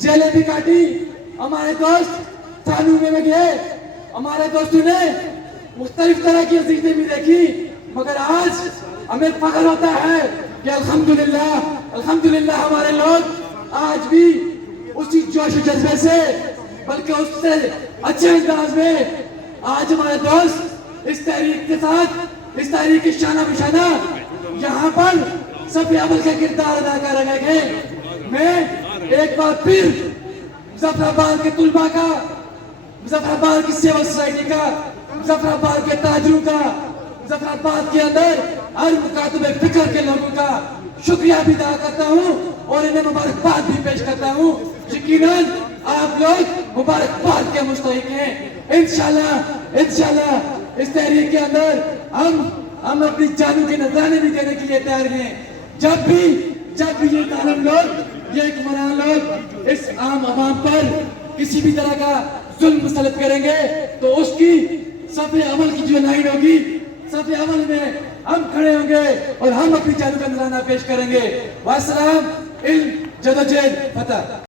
जेलें भी काटी, हमारे दोस्त थानों में गए, हमारे दोस्तों ने मुख्तलिफ तरह की अजीज़ें भी देखी, मगर आज हमें फख्र होता है कि अल्हम्दुलिल्लाह हमारे लोग आज भी उसी जोश जज्बे से, बल्कि उससे अच्छे अंदाज में आज हमारे दोस्त इस तहरीक के साथ, इस तहरीक की शाना बिशाना यहाँ पर सफ़े अव्वल का किरदार अदा कर रहे हैं। मैं एक बार फिर मुजफ्फराबाद के तुलबा का, मुजफ्फराबाद की सिविल सोसाइटी का, मुजफ्फराबाद के ताजरों का, मुजफ्फराबाद के अंदर हर मुकातबे फिक्र के लोगों का शुक्रिया भी अदा करता हूँ और इन्हें मुबारकबाद भी पेश करता हूँ। यकीनन आप लोग मुबारकबाद के मुस्तहिक हैं। इंशाल्लाह इस तहरीक के अंदर हम अपनी जानों के नजराने भी देने के लिए तैयार हैं। जब भी ये तालिम लोग, ये हुक्मरान लोग इस आम आवाम पर किसी भी तरह का जुल्म मुसल्लत करेंगे तो उसकी सफ़े अमल की जो लाइन होगी, सफ़े अमल में हम खड़े होंगे और हम अपनी जानों का नजराना पेश करेंगे। वस्सलाम, इल्म, जदोजहद, फतह।